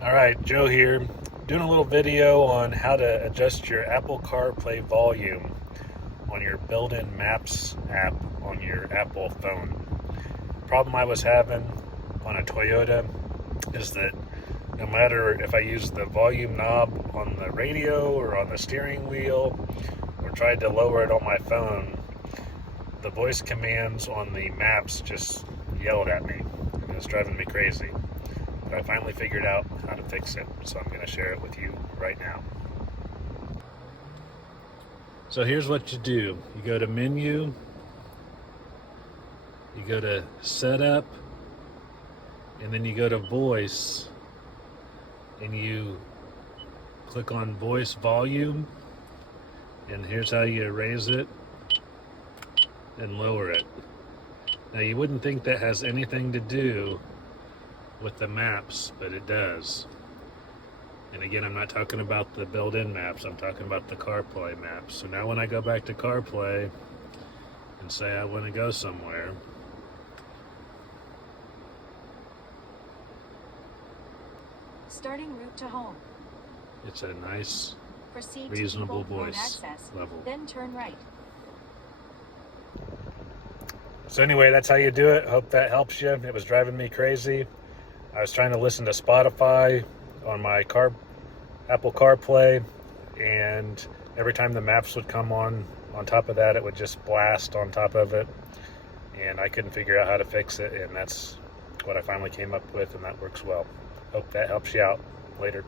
All right, Joe here, doing a little video on how to adjust your Apple CarPlay volume on your built-in Maps app on your Apple phone. Problem I was having on a Toyota is that no matter if I use the volume knob on the radio or on the steering wheel or tried to lower it on my phone, the voice commands on the maps just yelled at me. It was driving me crazy. But I finally figured out how to fix it, so I'm going to share it with you right now. So here's what you do. You go to menu, you go to setup, and then you go to voice, and you click on voice volume, and here's how you raise it and lower it. Now you wouldn't think that has anything to do with the maps, but it does. And again, I'm not talking about the built-in maps, I'm talking about the CarPlay maps. So now when I go back to CarPlay and say I want to go somewhere, starting route to home. it's a nice, Proceed reasonable to voice access level. Then turn right. So anyway, that's how you do it. Hope that helps you. It was driving me crazy. I was trying to listen to Spotify on my Apple CarPlay, and every time the maps would come on top of that, it would just blast on top of it, and I couldn't figure out how to fix it, and that's what I finally came up with, and that works well. Hope that helps you out. Later.